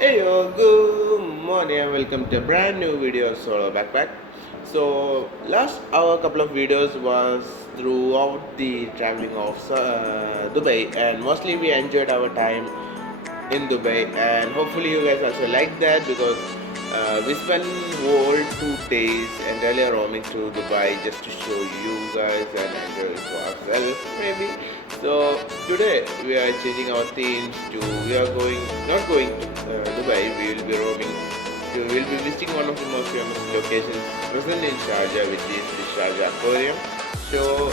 Hey yo, good morning and welcome to a brand new video of Solo Backpack. So last our couple of videos was throughout the traveling of Dubai, and mostly we enjoyed our time in Dubai, and hopefully you guys also like that because we spent whole 2 days entirely roaming through Dubai just to show you guys and enjoy it for ourselves maybe. So today we are changing our themes to we are going not going to Dubai. We will be roaming. We will be visiting one of the most famous locations present in Sharjah, which is the Sharjah Aquarium. So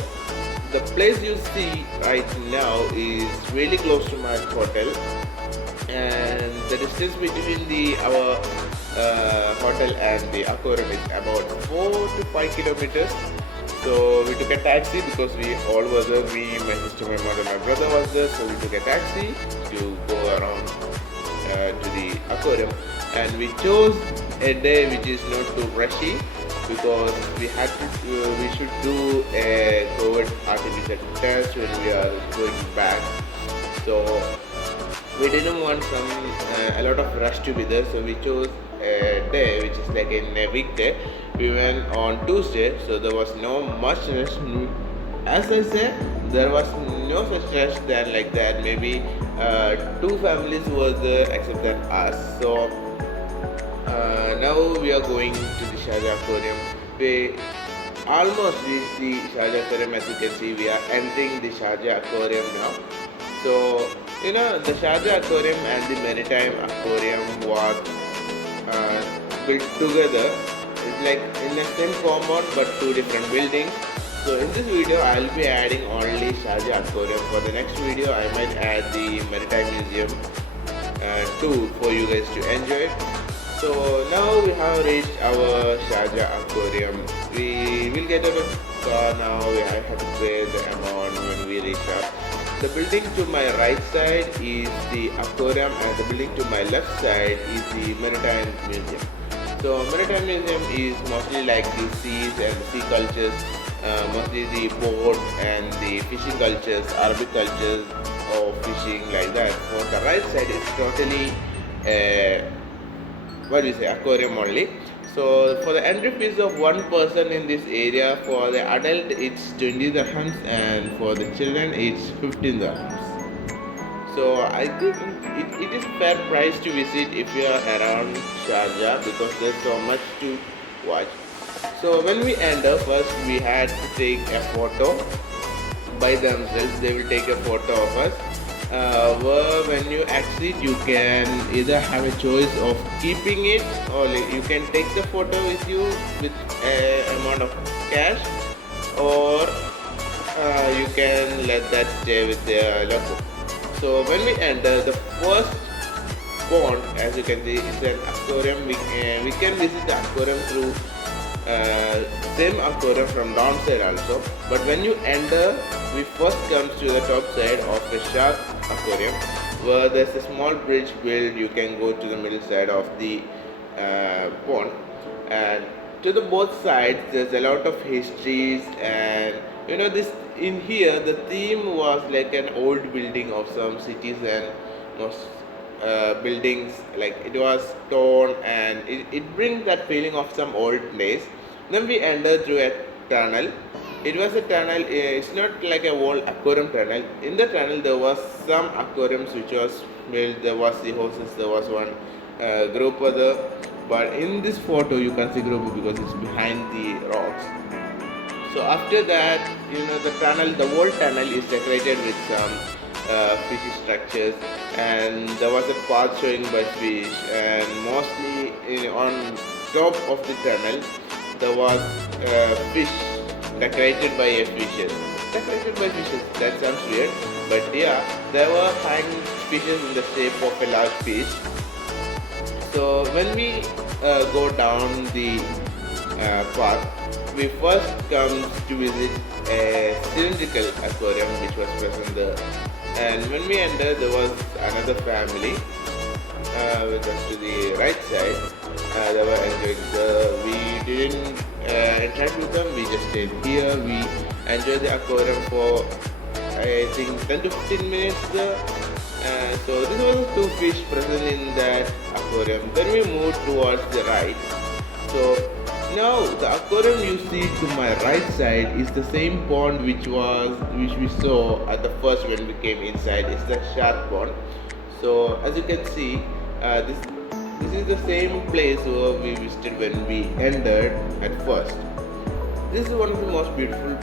the place you see right now is really close to my hotel, and the distance between the our hotel and the aquarium is about 4 to 5 kilometers. So we took a taxi because we all were there. Me, my sister, my mother, my brother was there. So we took a taxi to go around to the aquarium, and we chose a day which is not too rushy because we should do a COVID RT-PCR test when we are going back. So we didn't want a lot of rush to be there, so we chose a day which is like in a weekday. We went on Tuesday, so there was no much rush. As I said, there was no such rush than like that. Maybe two families were there except than us. So now we are going to the Sharjah Aquarium. We almost reached the Sharjah Aquarium. As you can see, we are entering the Sharjah Aquarium now. So, the Sharjah Aquarium and the Maritime Aquarium was built together. It's like in the same compound but two different buildings. So in this video, I'll be adding only Sharjah Aquarium. For the next video, I might add the Maritime Museum too for you guys to enjoy. So now we have reached our Sharjah Aquarium. We will get out of the car now. I have to pay the amount when we reach up. The building to my right side is the aquarium, and the building to my left side is the Maritime Museum. So Maritime Museum is mostly like the seas and sea cultures, mostly the boat and the fishing cultures, Arabic cultures of fishing like that. For the right side, it's totally aquarium only. So for the entry fees of one person in this area, for the adult it's 20 dirhams, and for the children it's 15 dirhams. So I think it is fair price to visit if you are around Sharjah because there's so much to watch. So when we enter, first we had to take a photo by themselves. They will take a photo of us. Where when you exit, you can either have a choice of keeping it, or you can take the photo with you with a amount of cash, or you can let that stay with the logo. So when we enter the first pond, as you can see, it's an aquarium. We can visit the aquarium through same aquarium from downside also. But when you enter, we first come to the top side of the shark aquarium, where there's a small bridge built. You can go to the middle side of the pond, and to the both sides there's a lot of histories. And this in here the theme was like an old building of some cities, and most buildings like it was stone, and it brings that feeling of some old place. Then we entered through a tunnel. It was a tunnel. It's not like a whole aquarium tunnel. In the tunnel there was some aquariums which was built. There was the horses. There was one group other. But in this photo you can see group because it's behind the rocks. So after that, the whole tunnel is decorated with some fishy structures, and there was a path showing by fish, and mostly on top of the tunnel there was fish decorated by fishes. Decorated by fishes, that sounds weird, but yeah, there were fine fishes in the shape of a large fish. So when we go down the path, we first come to visit a cylindrical aquarium which was present there. And when we entered, there was another family with us to the right side. They were enjoying we didn't interact with them, we just stayed here. We enjoyed the aquarium for I think 10 to 15 minutes there. So this was the two fish present in that aquarium. Then we moved towards the right. So now the aquarium you see to my right side is the same pond which we saw at the first when we came inside. It's the shark pond. So as you can see, this is the same place where we visited when we entered at first. This is one of the most beautiful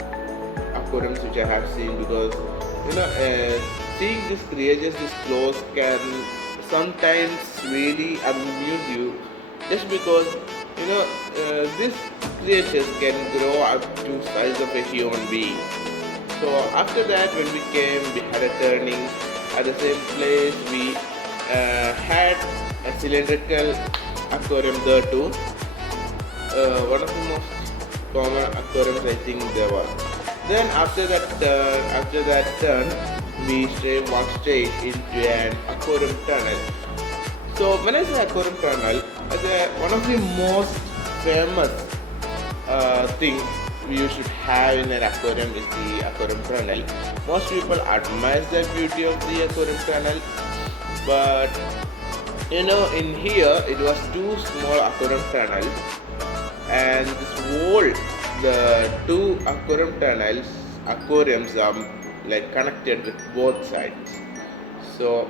aquariums which I have seen, because seeing these creatures this close can sometimes really amuse you, just because these creatures can grow up to size of a human being. So after that, when we came, we had a turning at the same place. We had a cylindrical aquarium there too. One of the most common aquariums I think there was. Then after that turn, we walked straight into an aquarium tunnel. So when I say aquarium tunnel, one of the most famous thing you should have in an aquarium is the aquarium tunnel. Most people admire the beauty of the aquarium tunnel, but in here it was two small aquarium tunnels, and the two aquariums are like connected with both sides. So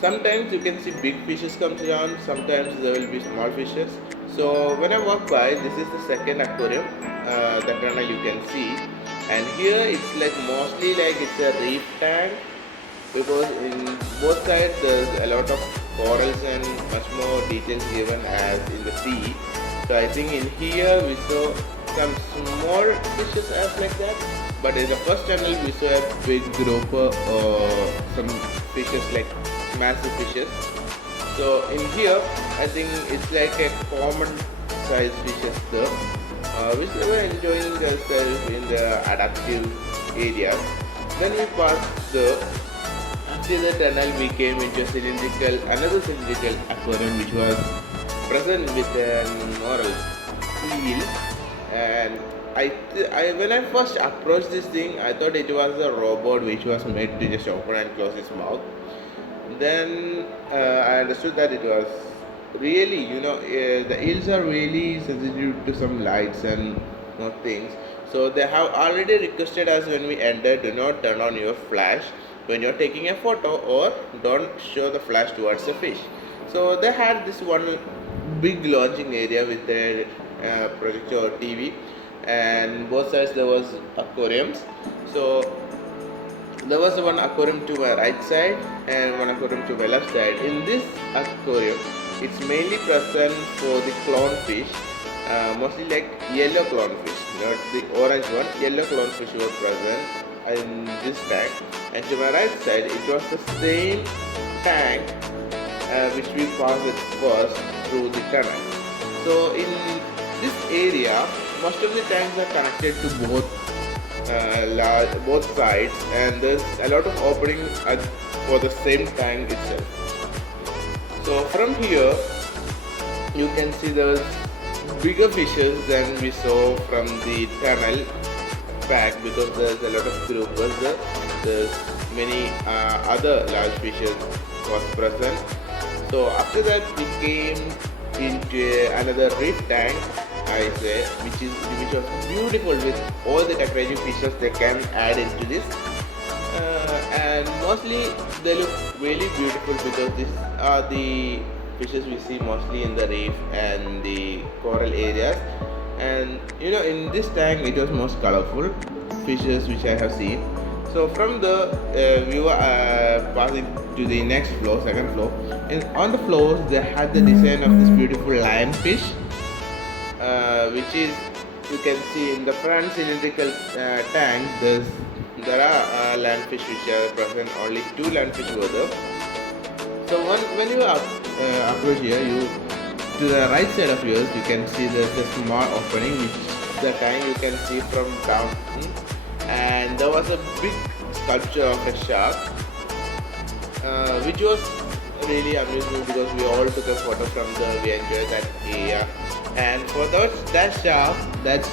sometimes you can see big fishes comes around, sometimes there will be small fishes. So when I walk by, this is the second aquarium, the tunnel you can see, and here it's like mostly like it's a reef tank, because in both sides there's a lot of corals and much more details given as in the sea. So I think in here we saw some small fishes as like that, but in the first tunnel we saw a big grouper or some fishes like massive fishes. So in here I think it's like a common size fishes there, which they were enjoying themselves in the adaptive areas. Then we passed the after the tunnel we came into another cylindrical aquarium which was present with an oral eel. And when I first approached this thing, I thought it was a robot which was made to just open and close its mouth. Then I understood that it was really, the eels are really sensitive to some lights and more things. So they have already requested us when we enter, do not turn on your flash when you're taking a photo, or don't show the flash towards the fish. So they had this one big launching area with their projector or TV, and both sides there was aquariums. So there was one aquarium to my right side and one aquarium to my left side. In this aquarium, it's mainly present for the clownfish, mostly like yellow clownfish, not the orange one. Yellow clownfish were present in this tank, and to my right side, it was the same tank which we passed it first through the tunnel. So in this area, most of the tanks are connected to both sides, and there's a lot of opening for the same tank itself. So from here, you can see there's bigger fishes than we saw from the tunnel back, because there's a lot of groupers there. There's many other large fishes was present. So after that we came into another reef tank, I say, which was beautiful with all the decorative fishes they can add into this, and mostly they look really beautiful because these are the fishes we see mostly in the reef and the coral areas. And in this tank it was most colorful fishes which I have seen. So from the we were passing to the next floor, second floor, and on the floors they had the design of this beautiful lionfish, which is, you can see in the front cylindrical tank. There are lionfish which are present. Only two lionfish were there. So when you approach here, to the right side of yours, you can see there's a small opening which the tank you can see from down, and there was a big sculpture of a shark, which was really amusing because we all took a photo from there. We enjoyed that area, and for that shark that's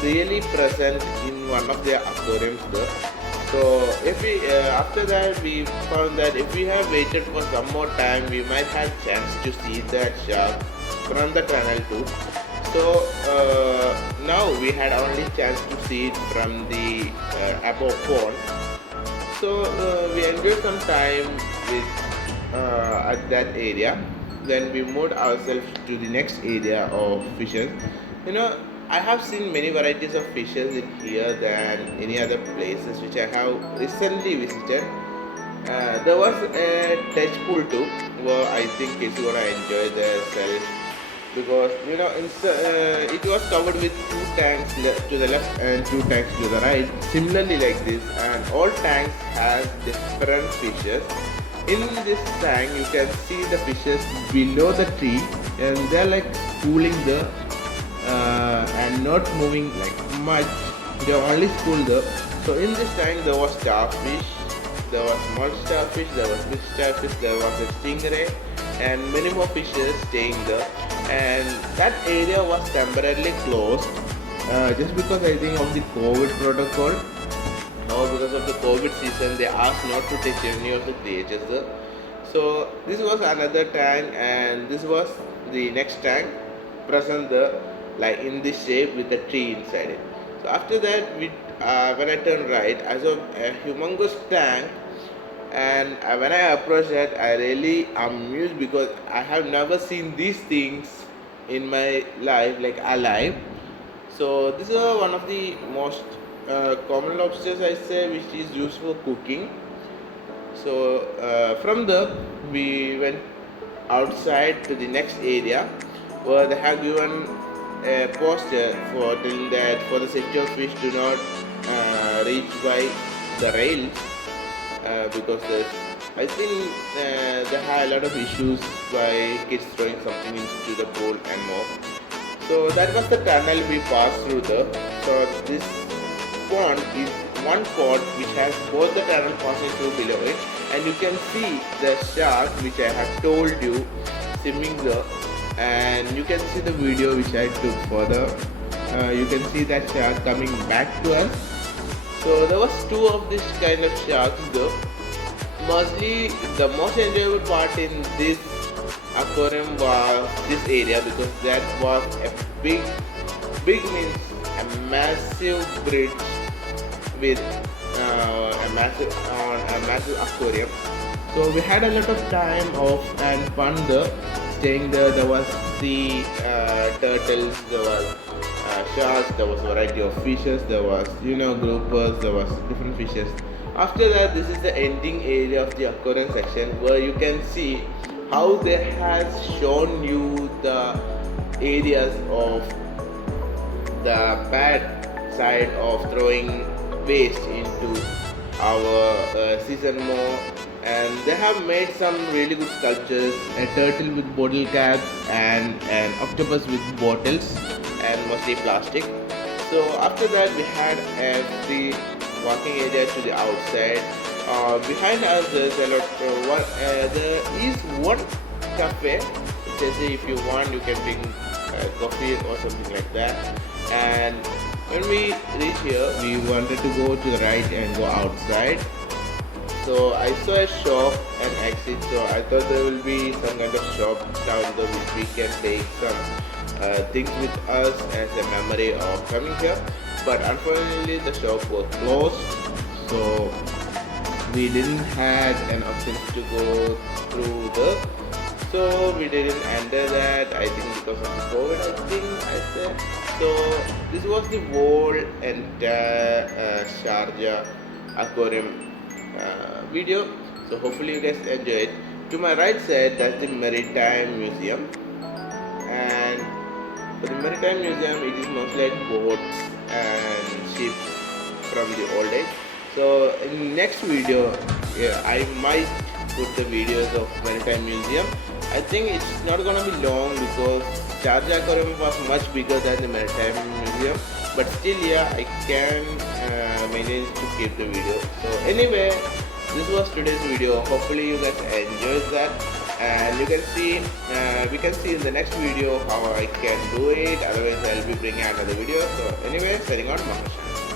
really present in one of their aquariums there. So if we after that we found that if we have waited for some more time, we might have chance to see that shark from the tunnel too. So now we had only chance to see it from the above pond. So we enjoyed some time with at that area. Then we moved ourselves to the next area of fishes. You know, I have seen many varieties of fishes in here than any other places which I have recently visited. There was a touch pool too, where I think kids gonna enjoy themselves because it was covered with two tanks to the left and two tanks to the right, similarly like this, and all tanks have different fishes. In this tank, you can see the fishes below the tree, and they're like cooling the and not moving like much. They're only schooled there. So in this tank, there was starfish, there was small starfish, there was big starfish, there was a stingray, and many more fishes staying there. And that area was temporarily closed just because I think of the COVID protocol. Now because of the COVID season, they asked not to touch any of the creatures there. So this was another tank, and this was the next tank present there, like in this shape with a tree inside it. So after that, when I turned right, I saw a humongous tank, and when I approached that, I really amused because I have never seen these things in my life, like alive. So this is one of the most common lobsters, I say, which is used for cooking. So from there we went outside to the next area where they have given a poster for telling that for the safety of fish do not reach by the rails because I think they have a lot of issues by kids throwing something into the pool and more. So that was the tunnel we passed through there. So this pond is one pond which has both the tunnel passing through below it, and you can see the shark which I have told you swimming there, and you can see the video which I took further. You can see that shark coming back to us. So there was two of this kind of sharks though. Mostly the most enjoyable part in this aquarium was this area because that was a big means a massive bridge with a massive aquarium. So we had a lot of time off and fun there, staying there. There was the turtles, there was sharks, there was a variety of fishes, there was groupers, there was different fishes. After that, this is the ending area of the aquarium section where you can see how they has shown you the areas of the bad side of throwing waste into our season more, and they have made some really good sculptures, a turtle with bottle caps and an octopus with bottles and mostly plastic. So after that we had a free walking area to the outside. Behind us there's a lot there is one cafe which I say if you want you can drink coffee or something like that. And when we reach here we wanted to go to the right and go outside. So I saw a shop and exit, so I thought there will be some kind of shop down there which we can take some things with us as a memory of coming here. But unfortunately the shop was closed, so we didn't have an option to go through there. So we didn't enter that, I think because of the COVID, I think I said. So this was the whole entire Sharjah aquarium video. So hopefully you guys enjoyed. To my right side, that's the Maritime Museum, and for the Maritime Museum it is mostly like boats and ships from the old age. So in next video I might put the videos of Maritime Museum. I think it's not gonna be long because Sharjah Aquarium was much bigger than the Maritime Museum, but still I can manage to keep the video. So anyway, this was today's video. Hopefully you guys enjoyed that, and you can see we can see in the next video how I can do it. Otherwise I'll be bringing another video. So anyway, signing out, Mahashan.